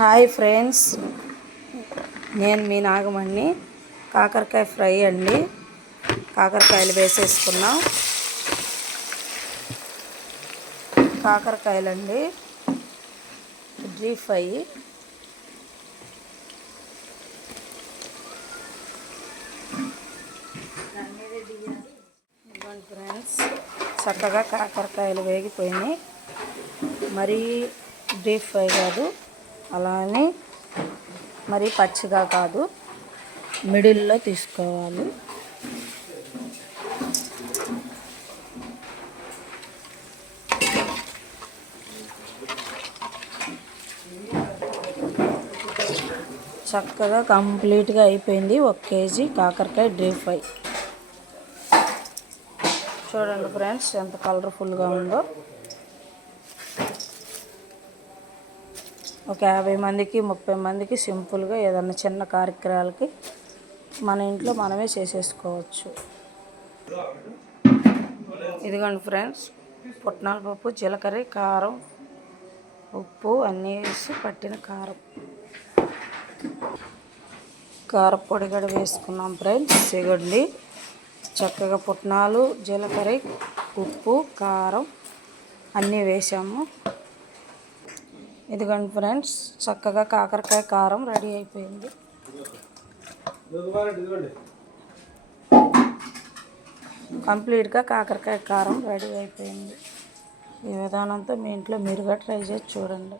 Hi friends, నేను మీ నాగమణి. కాకరకాయ fry అండి. కాకరకాయలు వేసేసుకున్నాం. కాకరకాయలండి డీప్ ఫ్రై. ఇదిగోండి ఫ్రెండ్స్, చక్కగా కాకరకాయలు వేగిపోయినాయి. మరీ డీప్ ఫ్రై కాదు, అలానే మరి పచ్చిగా కాదు, మిడిల్లో తీసుకోవాలి. చక్కగా కంప్లీట్గా అయిపోయింది 1 కేజీ కాకరకాయ డీప్ ఫ్రై. చూడండి ఫ్రెండ్స్, ఎంత కలర్ఫుల్గా ఉందో. ఒక 50 మందికి 30 మందికి సింపుల్గా ఏదన్నా చిన్న కార్యక్రమాలకి మన ఇంట్లో మనమే చేసేసుకోవచ్చు. ఇదిగోండి ఫ్రెండ్స్, పుట్నాల పప్పు, జీలకర్ర, కారం, ఉప్పు అన్నీ వేసి పట్టిన కారపొడి కూడా వేసుకున్నాం ఫ్రెండ్స్. ఇదిగోండి, చక్కగా పుట్నాలు, జీలకర్ర, ఉప్పు, కారం అన్నీ వేసాము. ఇదిగోండి ఫ్రెండ్స్, చక్కగా కాకరకాయ కారం రెడీ అయిపోయింది. కంప్లీట్గా కాకరకాయ కారం రెడీ అయిపోయింది. ఈ విధానంతో మీ ఇంట్లో మీరుగా ట్రై చేసి చూడండి.